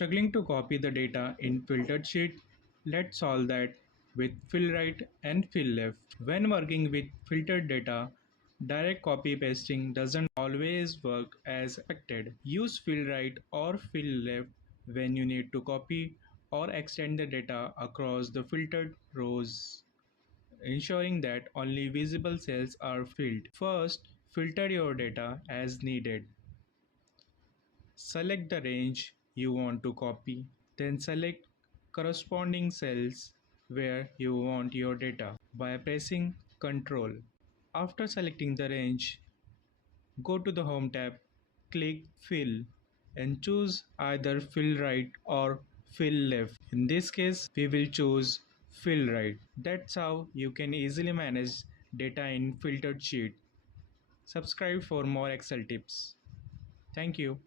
Struggling to copy the data in filtered sheet? Let's solve that with fill right and fill left. When working with filtered data, direct copy pasting doesn't always work as expected. Use fill right or fill left when you need to copy or extend the data across the filtered rows, ensuring that only visible cells are filled. First, filter your data as needed. Select the range you want to copy, then select corresponding cells where you want your data by pressing Ctrl. After selecting the range, go to the Home tab, click Fill and choose either Fill Right or Fill Left. In this case, we will choose Fill Right. That's how you can easily manage data in filtered sheet. Subscribe for more Excel tips. Thank you.